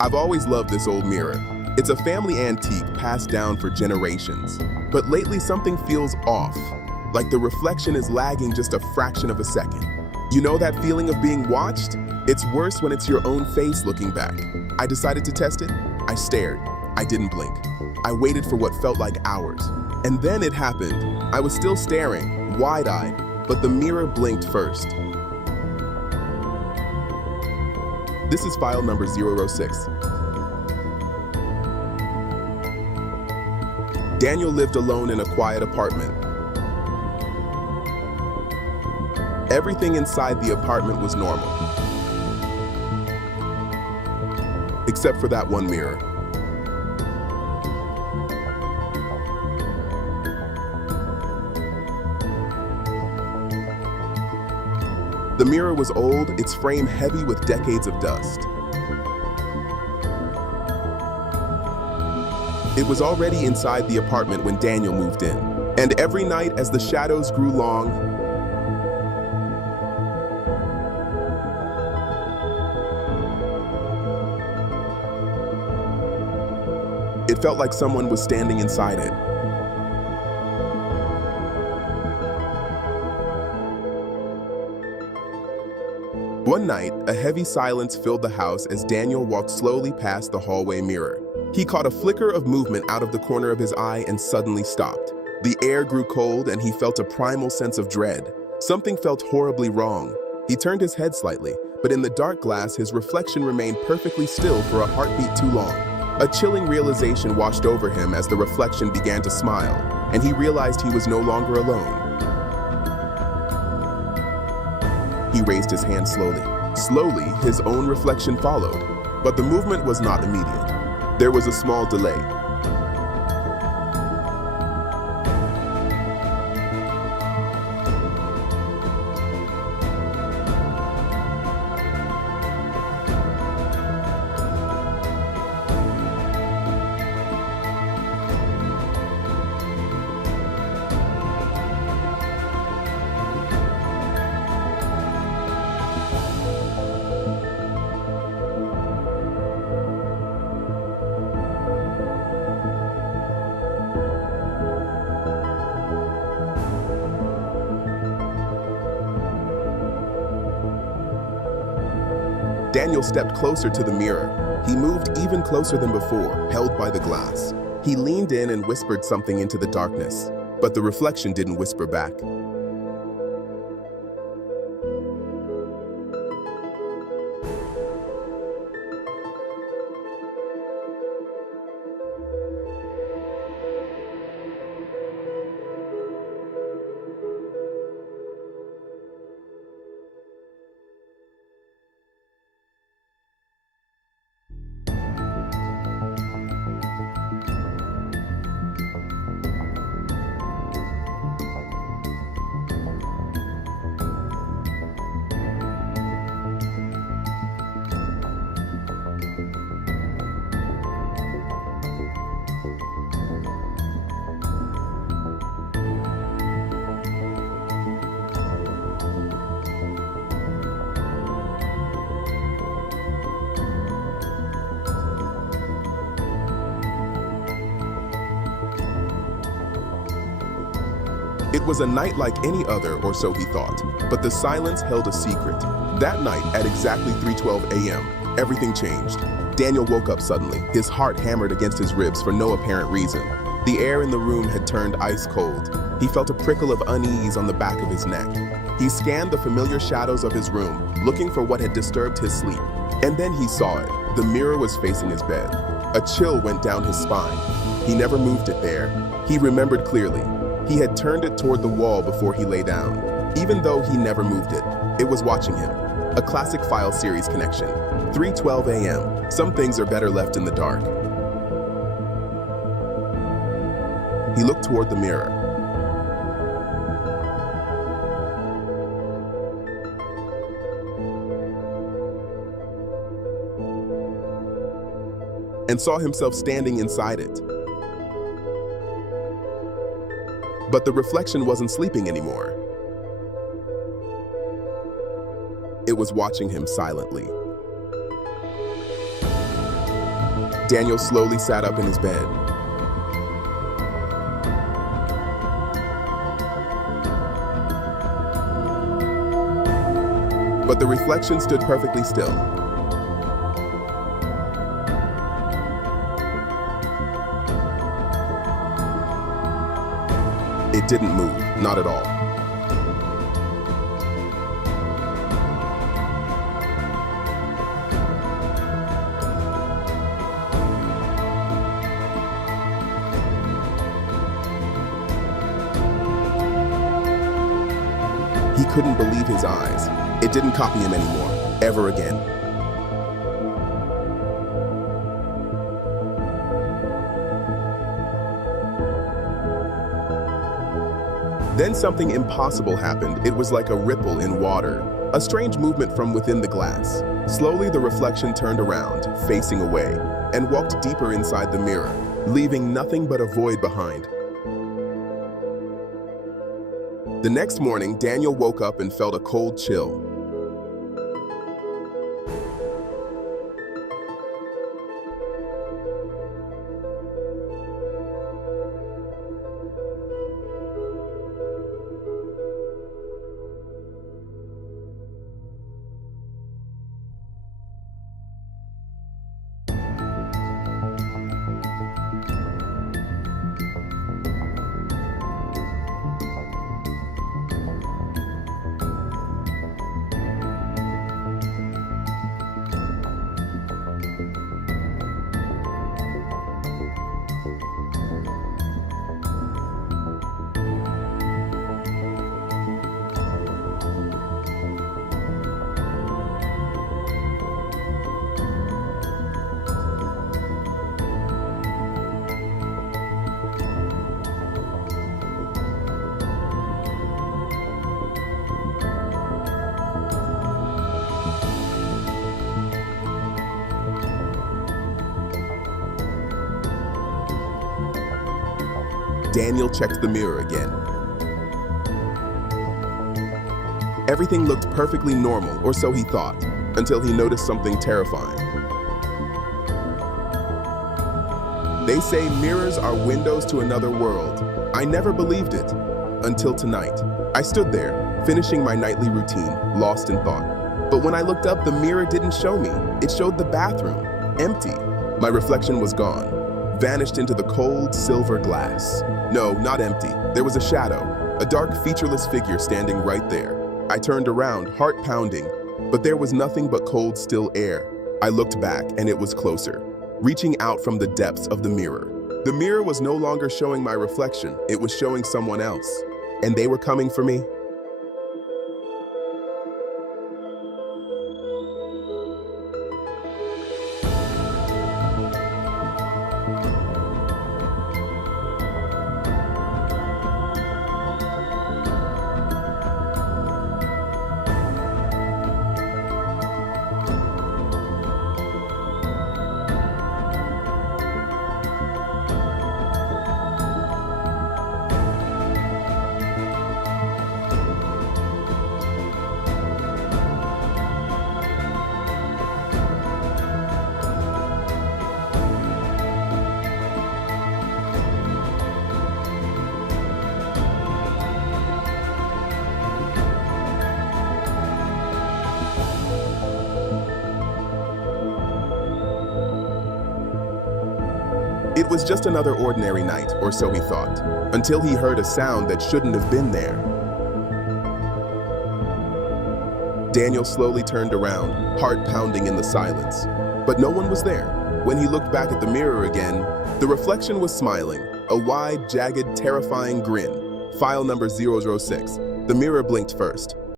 I've always loved this old mirror. It's a family antique passed down for generations. But lately something feels off, like the reflection is lagging just a fraction of a second. You know that feeling of being watched? It's worse when it's your own face looking back. I decided to test it. I stared. I didn't blink. I waited for what felt like hours. And then it happened. I was still staring, wide-eyed, but the mirror blinked first. This is file number 006. Daniel lived alone in a quiet apartment. Everything inside the apartment was normal, except for that one mirror. The mirror was old, its frame heavy with decades of dust. It was already inside the apartment when Daniel moved in. And every night as the shadows grew long, it felt like someone was standing inside it. One night, a heavy silence filled the house as Daniel walked slowly past the hallway mirror. He caught a flicker of movement out of the corner of his eye and suddenly stopped. The air grew cold and he felt a primal sense of dread. Something felt horribly wrong. He turned his head slightly, but in the dark glass, his reflection remained perfectly still for a heartbeat too long. A chilling realization washed over him as the reflection began to smile, and he realized he was no longer alone. He raised his hand slowly. Slowly, his own reflection followed, but the movement was not immediate. There was a small delay. Daniel stepped closer to the mirror. He moved even closer than before, held by the glass. He leaned in and whispered something into the darkness, but the reflection didn't whisper back. It was a night like any other, or so he thought, but the silence held a secret. That night, at exactly 3:12 a.m., everything changed. Daniel woke up suddenly, his heart hammered against his ribs for no apparent reason. The air in the room had turned ice cold. He felt a prickle of unease on the back of his neck. He scanned the familiar shadows of his room, looking for what had disturbed his sleep. And then he saw it. The mirror was facing his bed. A chill went down his spine. He never moved it there. He remembered clearly. He had turned it toward the wall before he lay down. Even though he never moved it, it was watching him. A classic file series connection. 3:12 a.m. Some things are better left in the dark. He looked toward the mirror. And saw himself standing inside it. But the reflection wasn't sleeping anymore. It was watching him silently. Daniel slowly sat up in his bed. But the reflection stood perfectly still. It didn't move, not at all. He couldn't believe his eyes. It didn't copy him anymore, ever again. Then something impossible happened. It was like a ripple in water, a strange movement from within the glass. Slowly, the reflection turned around, facing away, and walked deeper inside the mirror, leaving nothing but a void behind. The next morning, Daniel woke up and felt a cold chill. Daniel checked the mirror again. Everything looked perfectly normal, or so he thought, until he noticed something terrifying. They say mirrors are windows to another world. I never believed it, until tonight. I stood there, finishing my nightly routine, lost in thought. But when I looked up, the mirror didn't show me. It showed the bathroom, empty. My reflection was gone, vanished into the cold silver glass. No, not empty. There was a shadow, a dark, featureless figure standing right there. I turned around, heart pounding, but there was nothing but cold, still air. I looked back, and it was closer, reaching out from the depths of the mirror. The mirror was no longer showing my reflection. It was showing someone else, and they were coming for me. It was just another ordinary night, or so he thought, until he heard a sound that shouldn't have been there. Daniel slowly turned around, heart pounding in the silence. But no one was there. When he looked back at the mirror again, the reflection was smiling, a wide, jagged, terrifying grin. File number 006. The mirror blinked first,